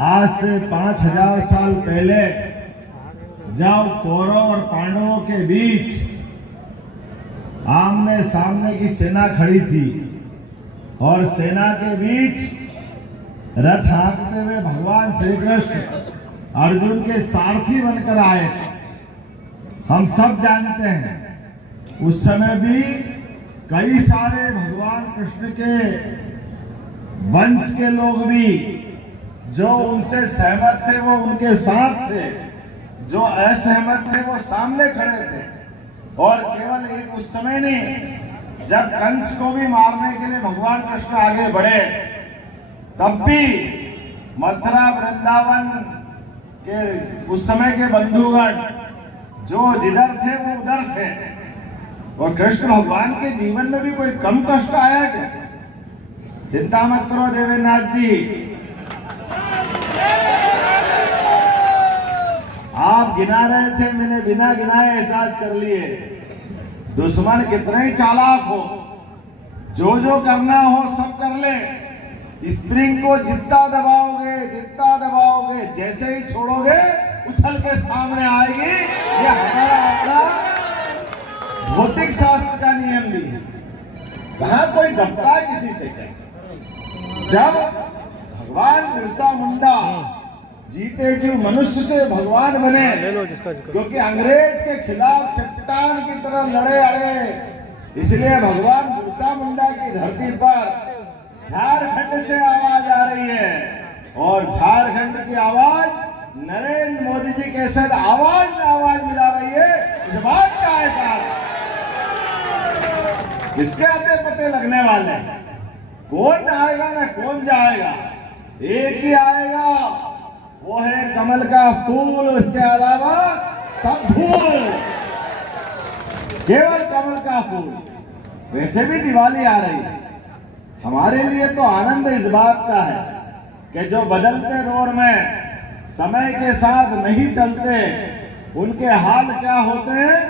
आज से 5000 साल पहले जब कौरव और पांडवों के बीच आमने सामने की सेना खड़ी थी और सेना के बीच रथ हाँकते हुए भगवान श्री कृष्ण अर्जुन के सारथी बनकर आए। हम सब जानते हैं उस समय भी कई सारे भगवान कृष्ण के वंश के लोग भी जो उनसे सहमत थे वो उनके साथ थे, जो असहमत थे वो सामने खड़े थे। और केवल एक उस समय नहीं, जब कंस को भी मारने के लिए भगवान कृष्ण आगे बढ़े तब भी मथुरा वृंदावन के उस समय के बंधुगण जो जिधर थे वो उधर थे। और कृष्ण भगवान के जीवन में भी कोई कम कष्ट आया क्या? चिंता मत करो देवेंद्रनाथ जी, आप गिना रहे थे, मैंने बिना गिनाए एहसास कर लिए। दुश्मन कितना ही चालाक हो, जो जो करना हो सब कर ले। स्प्रिंग को जितना दबाओगे जैसे ही छोड़ोगे उछल के सामने आएगी। ये हमारा अपना भौतिक शास्त्र का नियम भी है। कहां कोई दबता किसी से क्या? जब भगवान बिरसा मुंडा जीते जी मनुष्य से भगवान बने, क्योंकि अंग्रेज के खिलाफ चट्टान की तरह लड़े अड़े, इसलिए भगवान बिरसा मुंडा की धरती पर झारखंड से आवाज आ रही है। और झारखंड की आवाज नरेंद्र मोदी जी के साथ आवाज में आवाज मिला रही है। इस बात का एहसास इसके आते पते लगने वाले हैं। कौन आएगा ना कौन जाएगा, एक ही आएगा, वो है कमल का फूल। उसके अलावा सब फूल, केवल कमल का फूल। वैसे भी दिवाली आ रही है, हमारे लिए तो आनंद इस बात का है कि जो बदलते दौर में समय के साथ नहीं चलते उनके हाल क्या होते हैं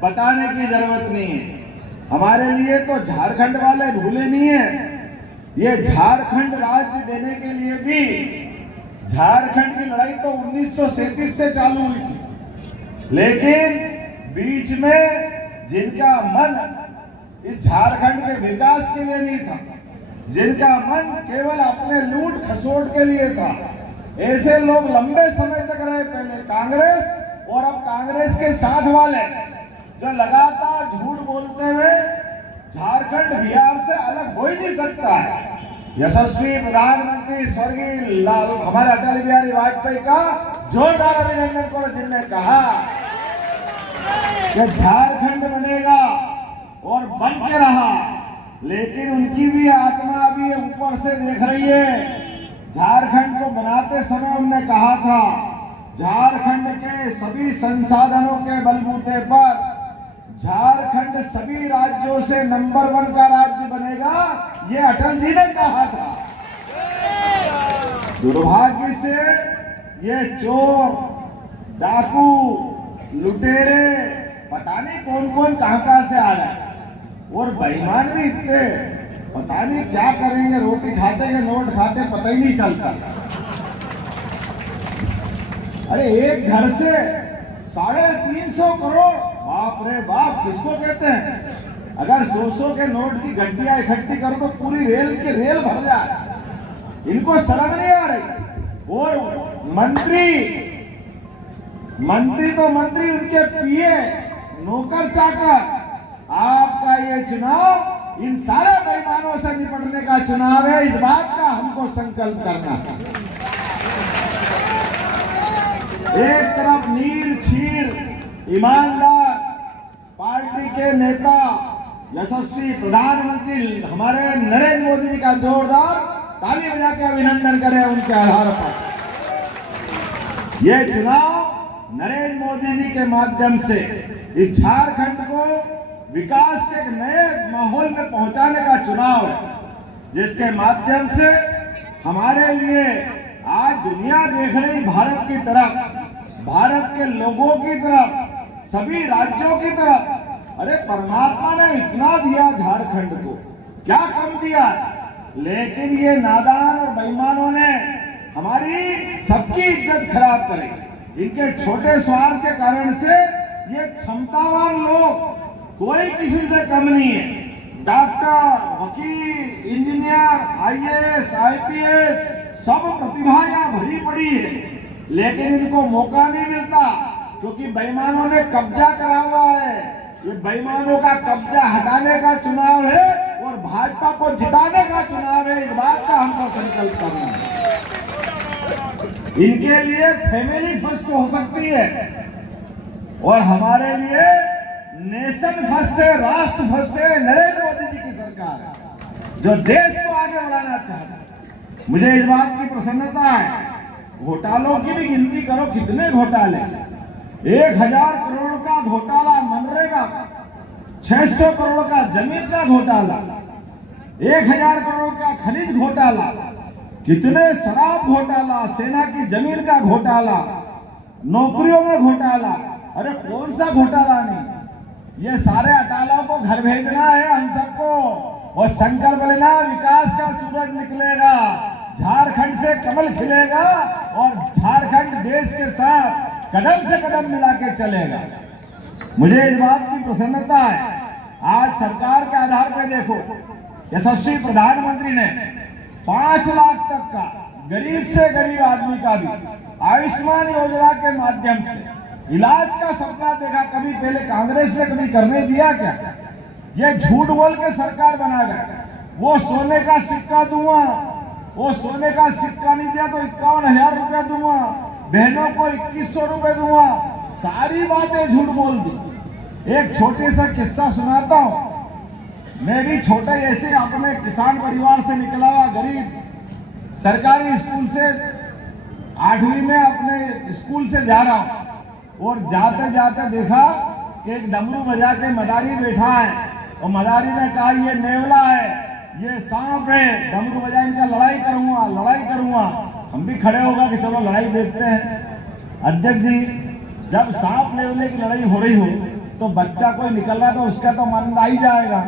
बताने की जरूरत नहीं है। हमारे लिए तो झारखंड वाले भूले नहीं है। ये झारखंड राज्य देने के लिए भी झारखंड की लड़ाई तो 1937 से चालू हुई थी, लेकिन बीच में जिनका मन इस झारखंड के विकास के लिए नहीं था, जिनका मन केवल अपने लूट खसोट के लिए था, ऐसे लोग लंबे समय तक रहे। पहले कांग्रेस और अब कांग्रेस के साथ वाले जो लगातार झूठ बोलते हुए झारखंड बिहार से अलग हो ही नहीं सकता है। यशस्वी प्रधानमंत्री स्वर्गीय हमारे अटल बिहारी वाजपेयी का जोरदार अभिनंदन करो, जिनने कहा कि झारखंड बनेगा और बन के रहा। लेकिन उनकी भी आत्मा अभी ऊपर से देख रही है। झारखंड को बनाते समय उन्होंने कहा था झारखंड के सभी संसाधनों के बलबूते पर झारखंड सभी राज्यों से नंबर 1 का राज्य बनेगा, ये अटल जी ने कहा था। दुर्भाग्य से ये चोर, डाकू, लुटेरे पता नहीं कौन कौन कहां से आ रहे, और बेईमान भी इतने, पता नहीं क्या करेंगे, रोटी खाते के नोट खाते पता ही नहीं चलता। अरे एक घर से 350 करोड़, बाप रे बाप, किसको कहते हैं? अगर 100 के नोट की गड्डियां इकट्ठी करो तो पूरी रेल के रेल भर जाए। इनको शर्म नहीं आ रही। और मंत्री तो मंत्री, उनके पीए, नौकर चाकर। आपका ये चुनाव इन सारे बेईमानों से निपटने का चुनाव है, इस बात का हमको संकल्प करना है। एक तरफ नीर छीर ईमानदार पार्टी के नेता यशस्वी प्रधानमंत्री हमारे नरेंद्र मोदी जी का जोरदार ताली बजा के अभिनंदन करें उनके आधार पर। यह चुनाव नरेंद्र मोदी जी के माध्यम से इस झारखंड को विकास के एक नए माहौल में पहुंचाने का चुनाव है, जिसके माध्यम से हमारे लिए आज दुनिया देख रही भारत की तरफ, भारत के लोगों की तरफ, सभी राज्यों की तरफ। अरे परमात्मा ने इतना दिया झारखंड को, क्या कम दिया? लेकिन ये नादान और बेईमानों ने हमारी सबकी इज्जत खराब करेंगे। इनके छोटे स्वार्थ के कारण से ये क्षमतावान लोग कोई किसी से कम नहीं है। डॉक्टर, वकील, इंजीनियर, आईएएस, आईपीएस सब प्रतिभा यहाँ भरी पड़ी है, लेकिन इनको मौका नहीं मिलता क्योंकि बेईमानों ने कब्जा करा हुआ है। ये बेईमानों का कब्जा हटाने का चुनाव है और भाजपा को जिताने का चुनाव है। इस बात का हमको संकल्प करना है। इनके लिए फैमिली फर्स्ट हो सकती है और हमारे लिए नेशन फर्स्ट है, राष्ट्र फर्स्ट है। नरेंद्र मोदी जी की सरकार है जो देश को आगे बढ़ाना चाहती है। मुझे इस बात की प्रसन्नता है। घोटालों की भी गिनती करो, कितने घोटाले। 1000 करोड़ का घोटाला मनरेगा का, 600 करोड़ का जमीन का घोटाला, 1000 करोड़ का खनिज घोटाला, कितने शराब घोटाला, सेना की जमीन का घोटाला, नौकरियों में घोटाला। अरे कौन सा घोटाला नहीं। ये सारे अटालों को घर भेजना है हम सबको और संकल्प लेना, विकास का सूरज निकलेगा, झारखंड से कमल खिलेगा और झारखंड देश के साथ कदम से कदम मिला के चलेगा। मुझे इस बात की प्रसन्नता है। आज सरकार के आधार पर देखो, यशस्वी प्रधानमंत्री ने 5 लाख तक का गरीब से गरीब आदमी का भी आयुष्मान योजना के माध्यम से इलाज का सपना देखा। कभी पहले कांग्रेस ने कभी करने दिया क्या? ये झूठ बोल के सरकार बना गए। वो सोने का सिक्का दूंगा, वो सोने का सिक्का नहीं दिया तो 51,000 रुपया दूंगा, बहनों को 2100 रुपए दूंगा। सारी बातें झूठ बोल दी। एक छोटे सा किस्सा सुनाता हूं। मैं भी छोटे ऐसे अपने किसान परिवार से निकला हुआ गरीब, सरकारी स्कूल से 8वीं में अपने स्कूल से जा रहा हूं और जाते जाते देखा कि एक डमरू बजा के मदारी बैठा है और मदारी ने कहा ये नेवला है, ये सांप है, डमरू बजा इनका लड़ाई करूंगा, लड़ाई करूंगा। हम भी खड़े होगा कि चलो लड़ाई देखते हैं। अध्यक्ष जी, जब सांप नेवले की लड़ाई हो रही हो तो बच्चा कोई निकल रहा तो उसका तो मन आ ही जाएगा।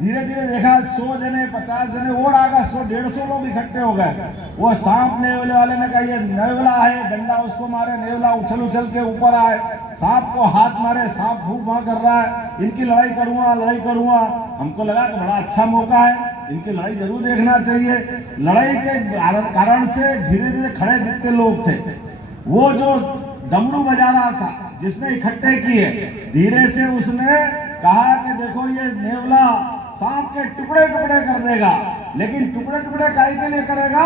धीरे धीरे देखा 100 जने 50 जने और आ गए, 100-150 लोग इकट्ठे हो गए। वो सांप नेवले वाले ने कहा ये नेवला है, डंडा उसको मारे, नेवला उछल उछल के ऊपर आए, सांप को हाथ मारे, सांप फूंक वहां कर रहा है, इनकी लड़ाई करूंगा, लड़ाई करूंगा। हमको लगा कि बड़ा अच्छा मौका है, इनकी लड़ाई जरूर देखना चाहिए। लड़ाई के कारण से धीरे धीरे खड़े दिखते लोग थे। वो जो डमरू बजा रहा था जिसने इकट्ठे किए, धीरे से उसने कहा कि देखो ये नेवला सांप के टुकड़े टुकड़े कर देगा, लेकिन टुकड़े टुकड़े काहे के लिए करेगा?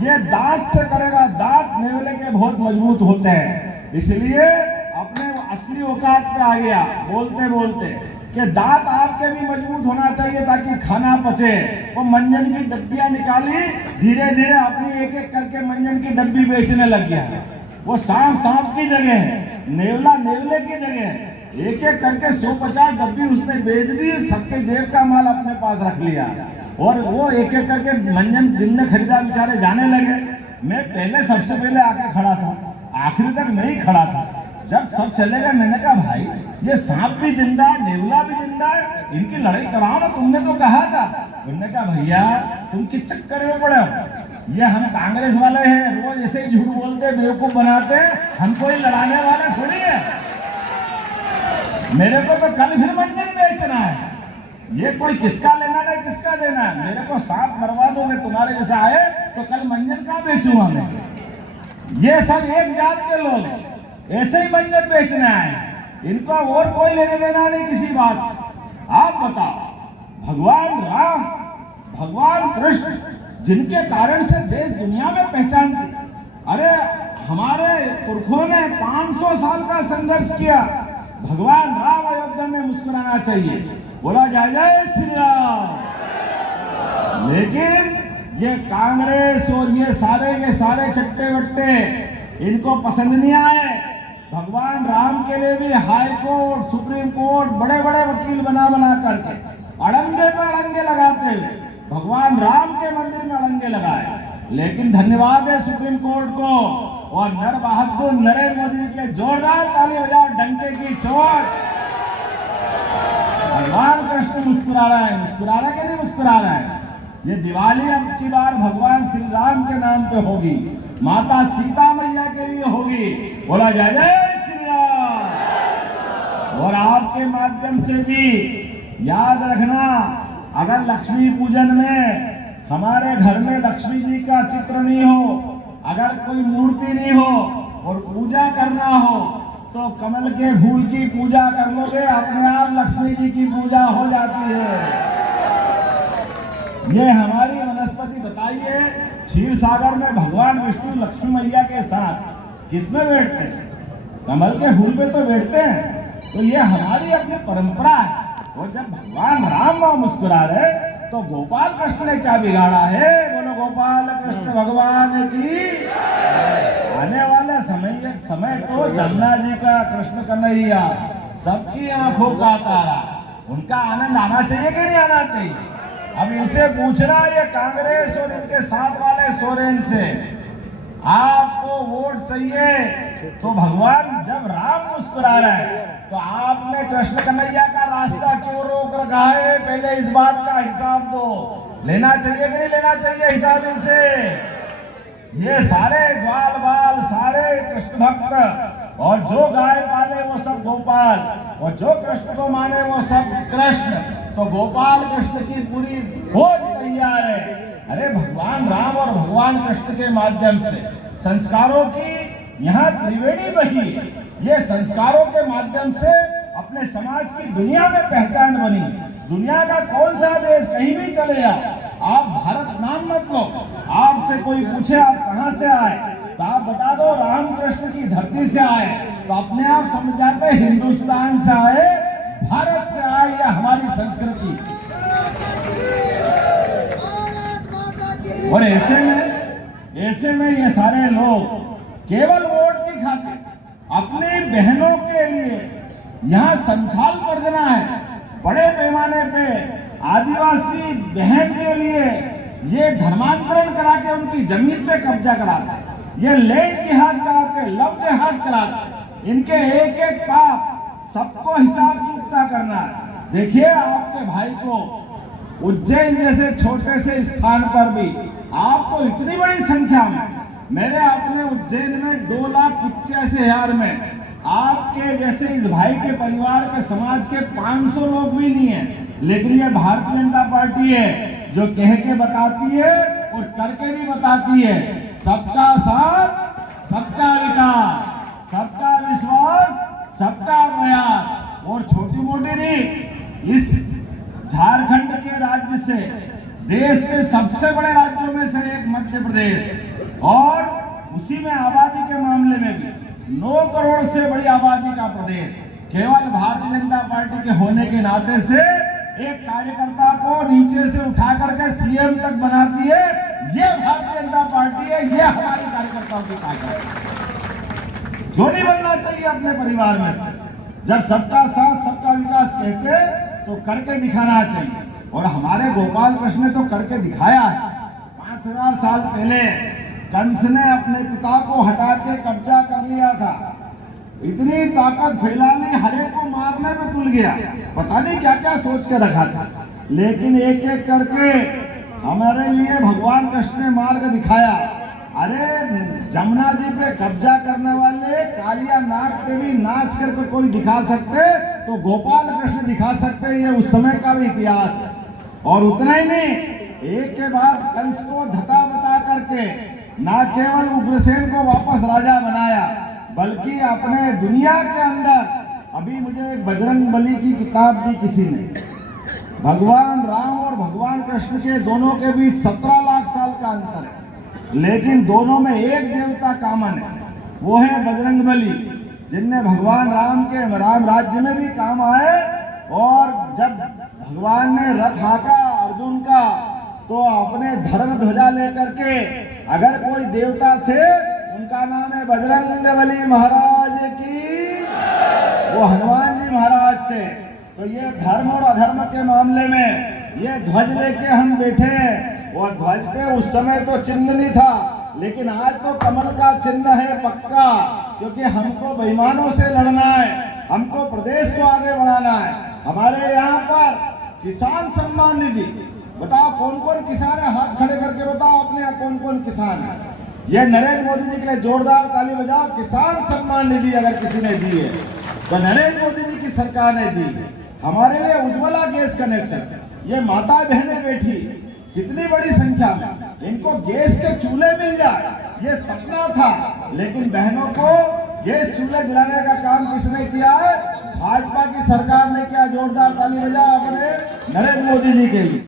ये दांत से करेगा। दांत नेवले के बहुत मजबूत होते हैं, इसलिए अपने असली औकात पे आ गया बोलते बोलते कि दांत आपके भी मजबूत होना चाहिए ताकि खाना पचे। वो मंजन की डब्बियां निकाली, धीरे धीरे अपनी एक एक करके मंजन की डब्बी बेचने लग गया। वो सांप सांप की जगह है, नेवला नेवले की जगह है। एक एक करके 150 डब्बी उसने बेच दी, सबके जेब का माल अपने पास रख लिया और वो एक एक करके मंजन जिनने खरीदा बेचारे जाने लगे। मैं पहले सबसे पहले आके खड़ा था, आखिरी तक मैं ही खड़ा था। जब सब चले गए मैंने कहा भाई ये सांप भी जिंदा है, नेवला भी जिंदा है, इनकी लड़ाई कराओ ना, तुमने तो कहा था। उन्होंने कहा भैया तुम किस चक्कर में पड़े हो? ये हम कांग्रेस वाले हैं, रोज ऐसे ही झूठ बोलते बेवकूफ बनाते, हम कोई लड़ाने वाले थोड़ी है। मेरे को तो कल फिर मंजन बेचना है। ये कोई किसका लेना नहीं किसका देना है। मेरे को सांप मरवा दोगे तुम्हारे जैसा आए तो कल मंजन कहाँ बेचूंगा मैं? ये सब एक जात के लोग हैं, ऐसे ही मंजन बेचने आए, इनको और कोई लेने देना नहीं किसी बात से। आप बताओ, भगवान राम, भगवान कृष्ण जिनके कारण से देश दुनिया में पहचान थी, अरे हमारे पुरखों ने 500 साल का संघर्ष किया। भगवान राम अयोध्या में मुस्कुराना चाहिए, बोला जय जय श्री राम। लेकिन ये कांग्रेस और ये सारे के सारे चट्टे बट्टे इनको पसंद नहीं आए। भगवान राम के लिए भी हाई कोर्ट, सुप्रीम कोर्ट, बड़े बड़े वकील बना बना करके अड़ंगे पे अड़ंगे लगाते हुए भगवान राम के मंदिर में अड़ंगे लगाए। लेकिन धन्यवाद है सुप्रीम कोर्ट को और नर बहादुर नरेंद्र मोदी के जोरदार ताली बजाओ, डंके की चोट। भगवान कृष्ण मुस्कुरा रहा है, मुस्कुरा रहा है कि नहीं मुस्कुरा रहा है? ये दिवाली अब की बार भगवान श्री राम के नाम पे होगी। माता सीता मैया के लिए होगी। बोला जय जय श्री राम। और आपके माध्यम से भी याद रखना, अगर लक्ष्मी पूजन में हमारे घर में लक्ष्मी जी का चित्र नहीं हो, अगर कोई मूर्ति नहीं हो और पूजा करना हो तो कमल के फूल की पूजा कर लोगे, अपने आप लक्ष्मी जी की पूजा हो जाती है। ये हमारी वनस्पति बताइए, क्षीर सागर में भगवान विष्णु लक्ष्मी मैया के साथ किसमें बैठते हैं? कमल के फूल पे तो बैठते हैं। तो ये हमारी अपनी परंपरा है। और जब भगवान राम मुस्कुरा रहे तो गोपाल कृष्ण ने क्या बिगाड़ा है? बोलो गोपाल कृष्ण भगवान की। आने वाले समय तो जमुना जी का, कृष्ण कन्हैया, सबकी आंखों का तारा, उनका आनंद आना चाहिए कि नहीं आना चाहिए? अब इनसे पूछना, ये कांग्रेस और इनके साथ वाले सोरेन से, आपको वोट चाहिए तो भगवान जब राम मुस्कुरा रहे हैं तो आपने कृष्ण कन्हैया का रास्ता क्यों रोक रखा है? पहले इस बात का हिसाब दो। लेना चाहिए कि नहीं लेना चाहिए हिसाब इनसे? ये सारे ग्वाल बाल, सारे कृष्ण भक्त, और जो गाय पाले वो सब गोपाल, और जो कृष्ण को माने वो सब कृष्ण। तो गोपाल कृष्ण की पूरी फौज तैयार है। अरे भगवान राम और भगवान कृष्ण के माध्यम से संस्कारों की यहाँ त्रिवेणी बही। ये संस्कारों के माध्यम से अपने समाज की दुनिया में पहचान बनी। दुनिया का कौन सा देश, कहीं भी चले जाओ, आप भारत नाम मत लो, आपसे कोई पूछे आप कहां से आए तो आप बता दो रामकृष्ण की धरती से आए, तो अपने आप समझ जाते हिंदुस्तान से आए, भारत से आए, यह हमारी संस्कृति। और ऐसे में ये सारे लोग केवल वोट की खातिर अपनी बहनों के लिए यहाँ संथाल परगना है, बड़े पैमाने पे आदिवासी बहन के लिए ये धर्मांतरण करा के उनकी जमीन पे कब्जा कराते हैं, ये लैंड जिहाद कराते, लव जिहाद कराते। इनके एक एक पाप सबको हिसाब चुकता करना है। देखिए आपके भाई को उज्जैन जैसे छोटे से स्थान पर भी आपको इतनी बड़ी संख्या में, मेरे अपने उज्जैन में 2,85,000 में आपके जैसे इस भाई के परिवार के समाज के 500 लोग भी नहीं है। लेकिन ये भारतीय जनता पार्टी है जो कह के बताती है और करके भी बताती है, सबका साथ, सबका विकास, सबका विश्वास, सबका प्रयास। और छोटी मोटी नहीं, इस झारखंड के राज्य से देश के सबसे बड़े राज्यों में से एक मध्य प्रदेश, और उसी में आबादी के मामले में भी 9 करोड़ से बड़ी आबादी का प्रदेश, केवल भारतीय जनता पार्टी के होने के नाते से एक कार्यकर्ता को नीचे से उठा करके सीएम तक बनाती है। ये भारतीय जनता पार्टी है, ये हमारी कार्यकर्ताओं की ताकत है। क्यों नहीं बनना चाहिए अपने परिवार में से? जब सबका साथ, सबका विकास कहते तो करके दिखाना चाहिए। और हमारे गोपाल कृष्ण ने तो करके दिखाया है। 5000 साल पहले कंस ने अपने पिता को हटा के कब्जा कर लिया था, इतनी ताकत फैला ली, हर एक को मारने में तुल गया, पता नहीं क्या क्या सोच के रखा था। लेकिन एक एक करके हमारे लिए भगवान कृष्ण ने मार्ग दिखाया। अरे जमुना जी पे कब्जा करने वाले कालिया नाग पे भी नाच करके कोई दिखा सकते तो गोपाल कृष्ण दिखा सकते, ये उस समय का भी इतिहास है। और उतना ही नहीं, एक के बाद कंस को धता बता करके ना केवल उग्रसेन को वापस राजा बनाया, बल्कि अपने दुनिया के अंदर, अभी मुझे बजरंग बली की किताब दी किसी ने, भगवान राम और भगवान कृष्ण के दोनों के बीच 17 लाख साल का अंतर है, लेकिन दोनों में एक देवता कॉमन है, वो है बजरंग बली, जिनने भगवान राम के राम राज्य में भी काम आए। और जब भगवान ने रथ हाका अर्जुन का, तो अपने धर्म ध्वजा लेकर के, अगर कोई देवता थे उनका नाम है बजरंग बली महाराज की, वो हनुमान जी महाराज थे। तो ये धर्म और अधर्म के मामले में ये ध्वज लेके हम बैठे हैं, और ध्वज पे उस समय तो चिन्ह नहीं था, लेकिन आज तो कमल का चिन्ह है पक्का, क्योंकि हमको बेईमानों से लड़ना है, हमको प्रदेश को आगे बढ़ाना है। हमारे यहाँ पर किसान सम्मान निधि, बताओ कौन कौन किसान है? हाथ खड़े करके बताओ अपने यहाँ कौन कौन किसान है? ये नरेंद्र मोदी जी के लिए जोरदार ताली बजाओ। किसान सम्मान निधि अगर किसी ने दी है तो नरेंद्र मोदी जी की सरकार ने दी। हमारे लिए उज्ज्वला गैस कनेक्शन, ये माता बहनें बैठी कितनी बड़ी संख्या में, इनको गैस के चूल्हे मिल जाए ये सपना था, लेकिन बहनों को गैस चूल्हे दिलाने का काम किसने किया है? भाजपा की सरकार ने किया। जोरदार ताली बजाओ अपने नरेंद्र मोदी जी के लिए।